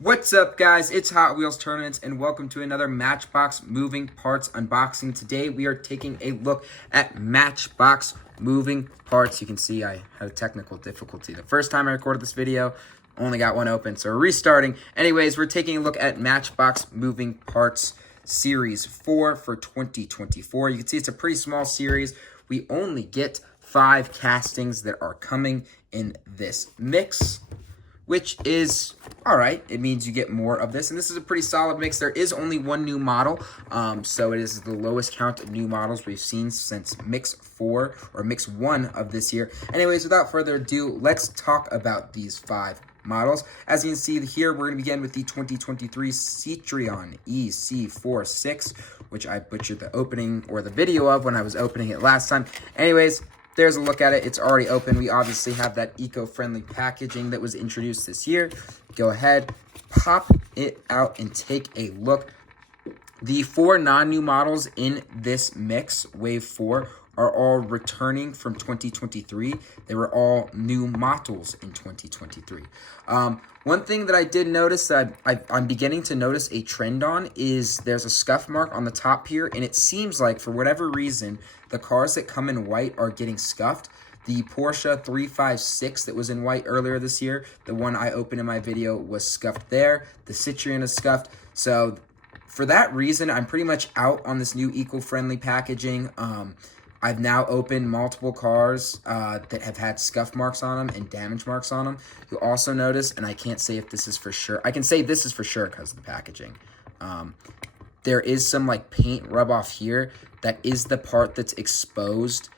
What's up, guys? It's Hot Wheels Tournaments, and welcome to another Matchbox Moving Parts unboxing. Today, we are taking a look at Matchbox Moving Parts. You can see I had a technical difficulty. The first time I recorded this video, only got one open, so we're restarting. Anyways, we're taking a look at Matchbox Moving Parts Series 4 for 2024. You can see it's a pretty small series. We only get 5 castings that are coming in this mix, which is all right. It means you get more of this, and this is a pretty solid mix. There is only one new model, so it is the lowest count of new models we've seen since Mix 4 or Mix 1 of this year. Anyways, without further ado, let's talk about these 5 models. As you can see here, we're going to begin with the 2023 Citroen EC46, which I butchered the opening or the video of when I was opening it last time. Anyways, there's a look at it. It's already open. We obviously have that eco-friendly packaging that was introduced this year. Go ahead, pop it out, and take a look. The 4 non-new models in this mix, Wave 4, are all returning from 2023. They were all new models in 2023. One thing that I did notice that I'm beginning to notice a trend on is there's a scuff mark on the top here, and it seems like for whatever reason, the cars that come in white are getting scuffed. The Porsche 356 that was in white earlier this year, the one I opened in my video, was scuffed there. The Citroen is scuffed. So for that reason, I'm pretty much out on this new eco-friendly packaging. I've now opened multiple cars that have had scuff marks on them and damage marks on them. You'll also notice, and I can't say if this is for sure. I can say this is for sure because of the packaging. There is some like paint rub off here. That is the part that's exposed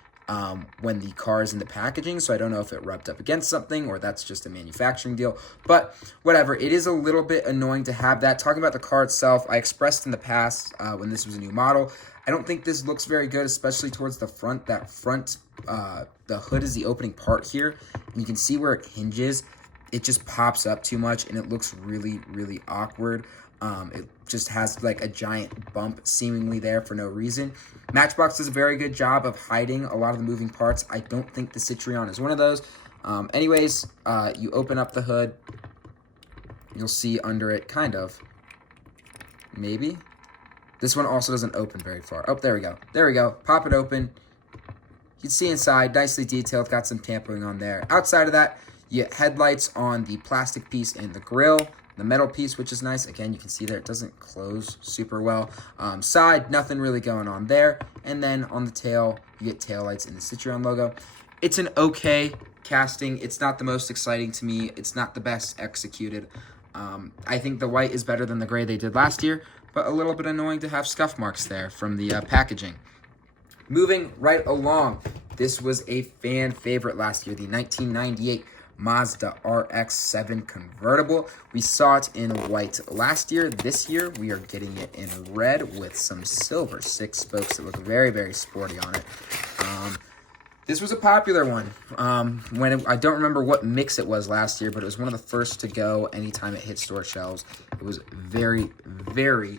when the car is in the packaging. So I don't know if it rubbed up against something or that's just a manufacturing deal. But whatever, it is a little bit annoying to have that. Talking about the car itself, I expressed in the past when this was a new model, I don't think this looks very good, especially towards the front. That front, the hood is the opening part here. And you can see where it hinges. It just pops up too much and it looks really, really awkward. It just has like a giant bump seemingly there for no reason. Matchbox does a very good job of hiding a lot of the moving parts. I don't think the Citroen is one of those. Anyways, you open up the hood. You'll see under it, kind of. Maybe. This one also doesn't open very far. Oh, there we go. There we go. Pop it open. You can see inside, nicely detailed. Got some tampering on there. Outside of that, you get headlights on the plastic piece and the grille. The metal piece, which is nice. Again, you can see there it doesn't close super well. Side, nothing really going on there. And then on the tail, you get tail lights and the Citroen logo. It's an okay casting. It's not the most exciting to me. It's not the best executed. I think the white is better than the gray they did last year, but a little bit annoying to have scuff marks there from the packaging. Moving right along, this was a fan favorite last year, the 1998 Mazda RX7 convertible. We saw it in white last year. This year, we are getting it in red with some silver 6 spokes that look very, very sporty on it. This was a popular one. I don't remember what mix it was last year, but it was one of the first to go anytime it hit store shelves. It was very, very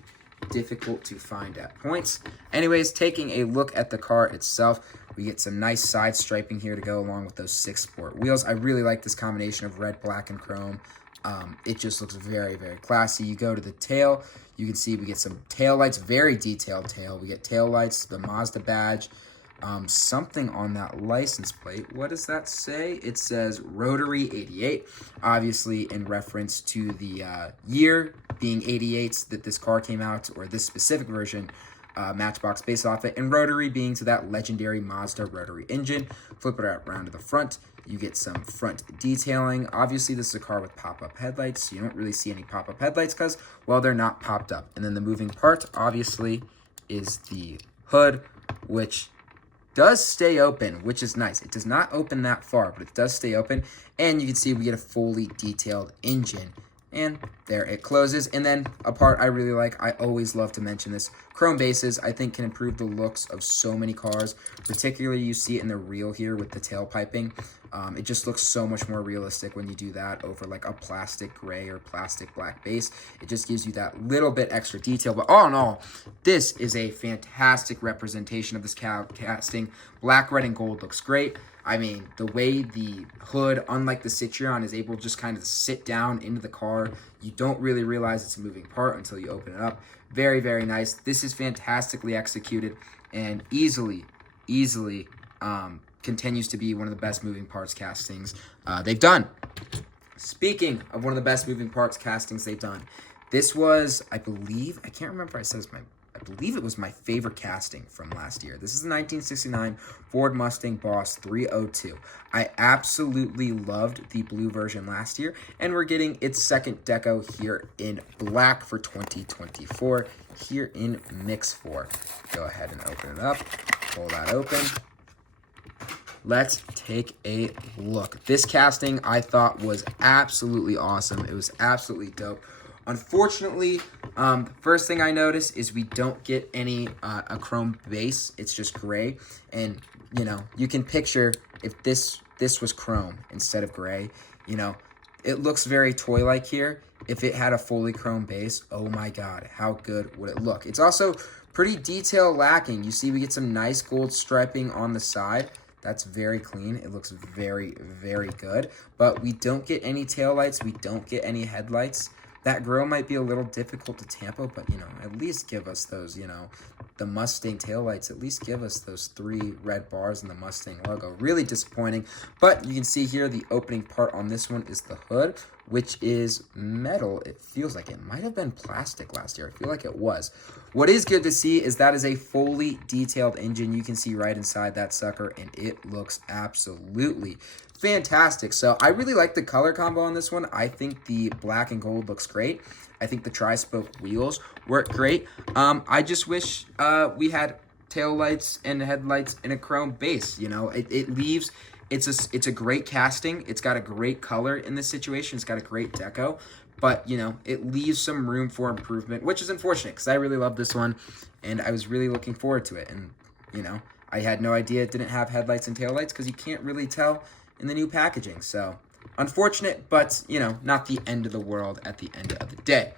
difficult to find at points. Anyways, taking a look at the car itself, we get some nice side striping here to go along with those 6 sport wheels. I really like this combination of red, black, and chrome. It just looks very, very classy. You go to the tail, you can see we get some tail lights, very detailed tail. We get tail lights, the Mazda badge, something on that license plate. What does that say? It says Rotary 88, obviously in reference to the year being 88 that this car came out, or this specific version, Matchbox based off it, and Rotary being to that legendary Mazda rotary engine. Flip it around to the front, you get some front detailing. Obviously, this is a car with pop-up headlights, so you don't really see any pop-up headlights because, well, they're not popped up. And then the moving part, obviously, is the hood, which does stay open, which is nice. It does not open that far, but it does stay open. And you can see we get a fully detailed engine. And there it closes. And then a part I really like, I always love to mention this, chrome bases I think can improve the looks of so many cars. Particularly you see it in the reel here with the tail piping. It just looks so much more realistic when you do that over like a plastic gray or plastic black base. It just gives you that little bit extra detail. But all in all, this is a fantastic representation of this casting. Black, red, and gold looks great. I mean, the way the hood, unlike the Citroen, is able to just kind of sit down into the car. You don't really realize it's a moving part until you open it up. Very, very nice. This is fantastically executed and easily continues to be one of the best moving parts castings they've done. Speaking of one of the best moving parts castings they've done, this was, I believe, I can't remember if I said I believe it was my favorite casting from last year. This is the 1969 Ford Mustang Boss 302. I absolutely loved the blue version last year, and we're getting its second deco here in black for 2024 here in Mix 4. Go ahead and open it up. Pull that open. Let's take a look. This casting I thought was absolutely awesome. It was absolutely dope. Unfortunately, the first thing I noticed is we don't get any a chrome base. It's just gray, and you know, you can picture if this was chrome instead of gray. You know, it looks very toy-like here. If it had a fully chrome base, oh my god, how good would it look? It's also pretty detail lacking. You see, we get some nice gold striping on the side. That's very clean. It looks very, very good. But we don't get any taillights. We don't get any headlights. That grill might be a little difficult to tamper, but, you know, at least give us those, you know, the Mustang taillights. At least give us those 3 red bars and the Mustang logo. Really disappointing. But you can see here the opening part on this one is the hood, which is metal. It feels like it might have been plastic last year. I feel like it was. What is good to see is that is a fully detailed engine. You can see right inside that sucker, and it looks absolutely fantastic. So I really like the color combo on this one. I think the black and gold looks great. I think the tri-spoke wheels work great. I just wish we had tail lights and headlights in a chrome base. You know, it leaves. It's a great casting. It's got a great color in this situation. It's got a great deco. But, you know, it leaves some room for improvement, which is unfortunate because I really love this one, and I was really looking forward to it. And, you know, I had no idea it didn't have headlights and taillights because you can't really tell in the new packaging. So, unfortunate, but, you know, not the end of the world at the end of the day.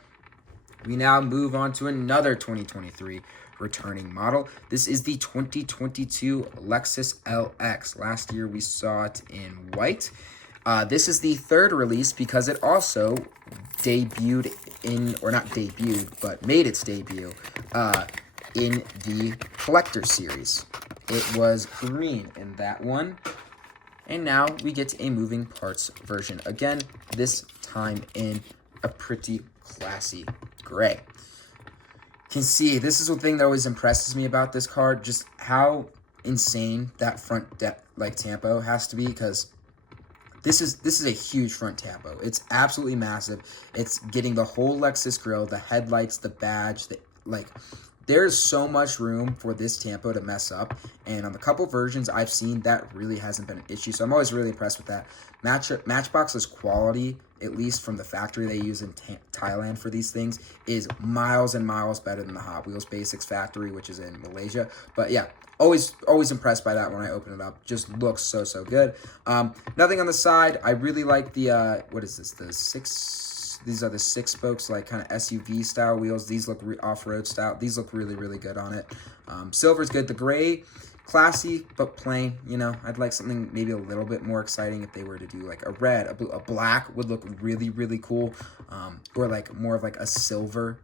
We now move on to another 2023 returning model. This is the 2022 Lexus LX. Last year we saw it in white. This is the third release because it also debuted in, or not debuted, but made its debut in the collector series. It was green in that one. And now we get a moving parts version. Again, this time in a pretty classy gray. You can see, this is the thing that always impresses me about this car, just how insane that front tampo has to be, because this is a huge front tampo. It's absolutely massive. It's getting the whole Lexus grille, the headlights, the badge, there's so much room for this tampo to mess up, and on the couple versions I've seen, that really hasn't been an issue, so I'm always really impressed with that. Matchbox's quality, at least from the factory they use in Thailand for these things, is miles and miles better than the Hot Wheels Basics factory, which is in Malaysia. But yeah, always impressed by that when I open it up. Just looks so good. Nothing on the side. I really like the, what is this, these are the 6 spokes, like kind of SUV style wheels. These look off-road style. These look really good on it. Silver's good. The gray, classy but plain. You know, I'd like something maybe a little bit more exciting if they were to do like a red, a blue, a black would look really cool. Or like more of like a silver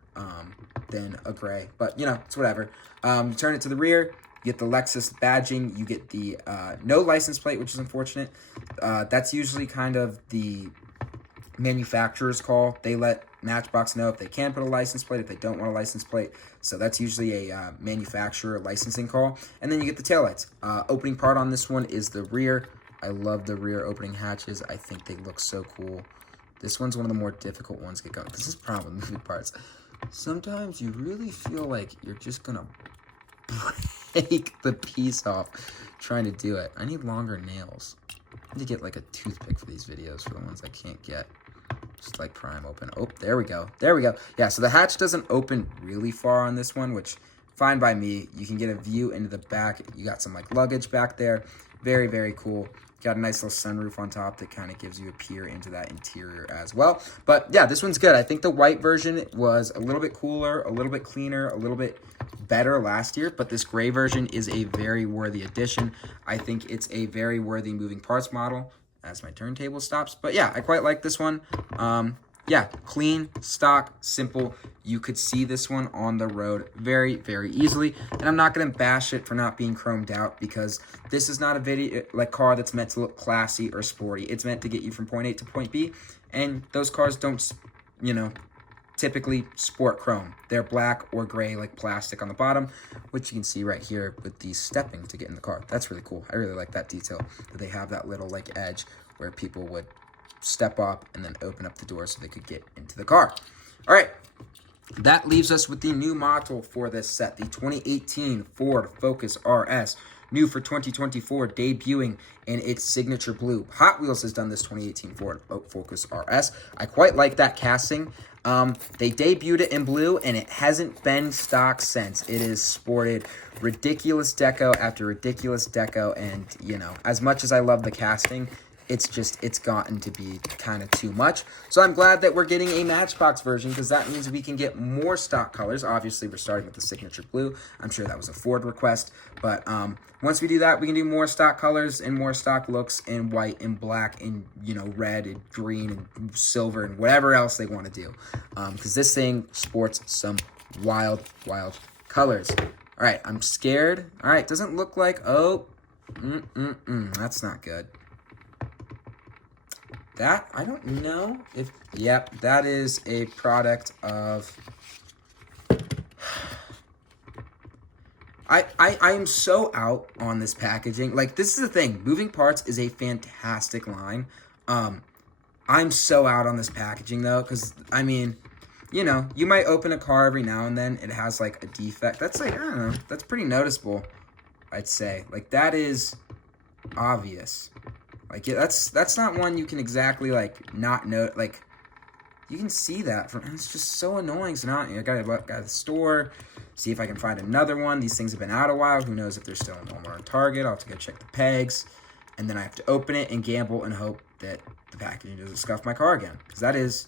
than a gray. But you know, it's whatever. You turn it to the rear. You get the Lexus badging. You get the no license plate, which is unfortunate. That's usually kind of the manufacturer's call. They let Matchbox know if they can put a license plate, if they don't want a license plate. So that's usually a manufacturer licensing call. And then you get the taillights. Opening part on this one is the rear. I love the rear opening hatches. I think they look so cool. This one's one of the more difficult ones to get going. This is the problem with moving parts. Sometimes you really feel like you're just gonna break the piece off trying to do it. I need longer nails. I need to get like a toothpick for these videos for the ones I can't get. Just like prime open. Oh, there we go. There we go. Yeah, so the hatch doesn't open really far on this one, which fine by me. You can get a view into the back. You got some like luggage back there. Very, very cool. Got a nice little sunroof on top that kind of gives you a peer into that interior as well. But yeah, this one's good. I think the white version was a little bit cooler, a little bit cleaner, a little bit better last year, but this gray version is a very worthy addition. I think it's a very worthy moving parts model as my turntable stops. But yeah, I quite like this one. Yeah, clean, stock, simple. You could see this one on the road very, very easily. And I'm not going to bash it for not being chromed out because this is not a car that's meant to look classy or sporty. It's meant to get you from point A to point B. And those cars don't, you know, typically sport chrome. They're black or gray like plastic on the bottom, which you can see right here with the stepping to get in the car. That's really cool. I really like that detail that they have that little like edge where people would step up and then open up the door so they could get into the car. All right, that leaves us with the new model for this set, the 2018 Ford Focus RS, new for 2024, debuting in its signature blue. Hot Wheels has done this 2018 Ford Focus RS. I quite like that casting. They debuted it in blue, and it hasn't been stock since. It is sported ridiculous deco after ridiculous deco, and, you know, as much as I love the casting, it's gotten to be kind of too much. So I'm glad that we're getting a Matchbox version because that means we can get more stock colors. Obviously, we're starting with the signature blue. I'm sure that was a Ford request. But once we do that, we can do more stock colors and more stock looks in white and black and, you know, red and green and silver and whatever else they want to do. Because this thing sports some wild, wild colors. All right, I'm scared. All right, doesn't look like, that's not good. That, I don't know if, yep, that is a product of, I am so out on this packaging. Like, this is the thing, moving parts is a fantastic line. I'm so out on this packaging, though, because, I mean, you know, you might open a car every now and then, it has, like, a defect. That's, like, I don't know, that's pretty noticeable, I'd say. Like, that is obvious. Like, yeah, that's not one you can exactly, like, not know. Like, you can see that. It's just so annoying. So now I gotta look at the store, see if I can find another one. These things have been out a while. Who knows if they're still in Walmart or Target. I'll have to go check the pegs. And then I have to open it and gamble and hope that the packaging doesn't scuff my car again. Because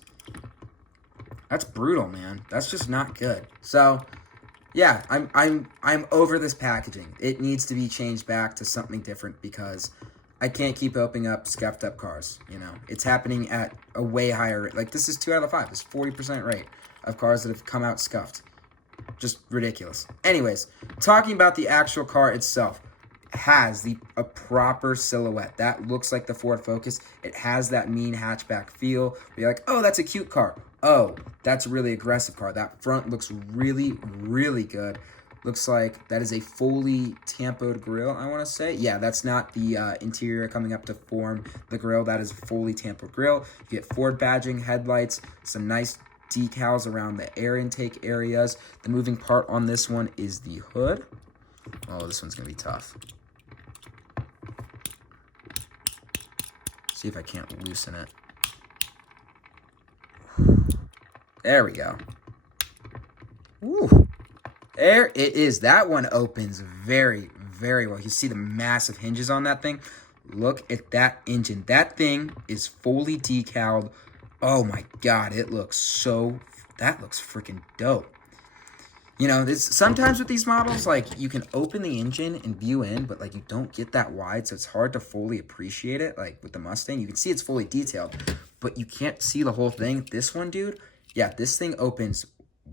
that's brutal, man. That's just not good. So, yeah, I'm over this packaging. It needs to be changed back to something different because I can't keep opening up scuffed up cars, you know. It's happening at a way higher rate. Like, this is 2 out of 5. It's 40% rate of cars that have come out scuffed. Just ridiculous. Anyways, talking about the actual car itself, has a proper silhouette. That looks like the Ford Focus. It has that mean hatchback feel. Where you're like, oh, that's a cute car. Oh, that's a really aggressive car. That front looks really, really good. Looks like that is a fully tampoed grille, I want to say. Yeah, that's not the interior coming up to form the grille. That is a fully tampoed grille. You get Ford badging, headlights, some nice decals around the air intake areas. The moving part on this one is the hood. Oh, this one's going to be tough. See if I can't loosen it. There we go. Woo. There it is. That one opens very, very well. You see the massive hinges on that thing. Look at that engine. That thing is fully decaled. Oh my God, it looks that looks freaking dope. You know, sometimes with these models, like, you can open the engine and view in, but, like, you don't get that wide, so it's hard to fully appreciate it. Like, with the Mustang, you can see it's fully detailed, but you can't see the whole thing. This one, dude, yeah, this thing opens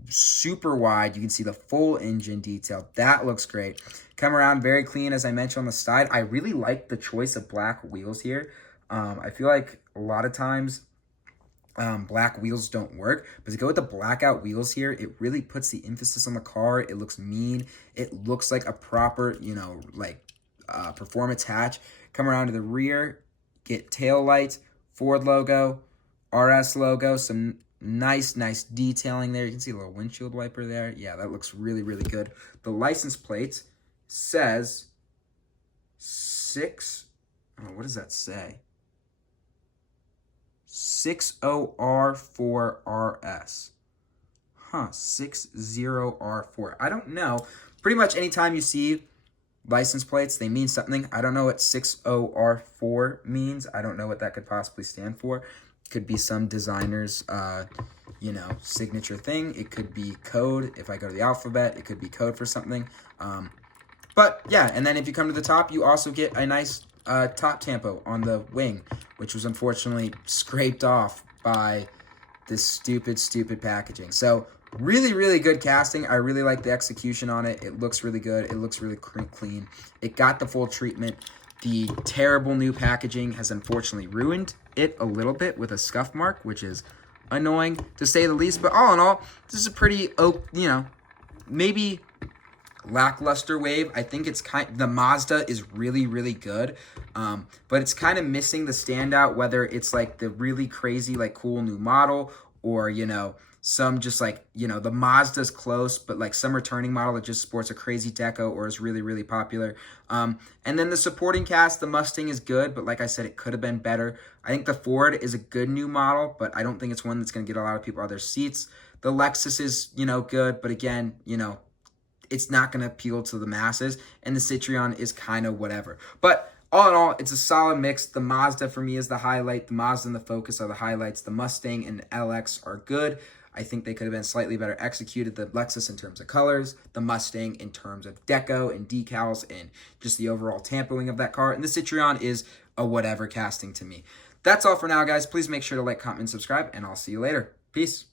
super wide. You can see the full engine detail. That looks great. Come around very clean, as I mentioned on the side. I really like the choice of black wheels here. I feel like a lot of times black wheels don't work, but to go with the blackout wheels here, it really puts the emphasis on the car. It looks mean. It looks like a proper, you know, like performance hatch. Come around to the rear, get tail lights, Ford logo, RS logo, some nice detailing there. You can see a little windshield wiper there. Yeah, that looks really, really good. The license plate says what does that say? 60R4RS. Huh, 60R4. I don't know. Pretty much anytime you see license plates. They mean something. I don't know what 60R4 means. I don't know what that could possibly stand for. Could be some designer's, you know, signature thing. It could be code. If I go to the alphabet, it could be code for something. But yeah, and then if you come to the top, you also get a nice top tampo on the wing, which was unfortunately scraped off by this stupid packaging. So really, really good casting. I really like the execution on it. It looks really good. It looks really clean. It got the full treatment. The terrible new packaging has unfortunately ruined it a little bit with a scuff mark, which is annoying to say the least. But all in all, this is a pretty, you know, maybe lackluster wave. I think it's the Mazda is really, really good, but it's kind of missing the standout, whether it's like the really crazy, like cool new model, or, you know, some just like, you know, the Mazda's close, but like some returning model that just sports a crazy deco or is really, really popular. And then the supporting cast, the Mustang is good, but like I said, it could have been better. I think the Ford is a good new model, but I don't think it's one that's going to get a lot of people out of their seats. The Lexus is, you know, good, but again, you know, it's not going to appeal to the masses, and the Citroen is kind of whatever. But all in all, it's a solid mix. The Mazda for me is the highlight. The Mazda and the Focus are the highlights. The Mustang and the LX are good. I think they could have been slightly better executed. The Lexus in terms of colors, the Mustang in terms of deco and decals and just the overall tampoing of that car. And the Citroen is a whatever casting to me. That's all for now, guys. Please make sure to like, comment, and subscribe, and I'll see you later. Peace.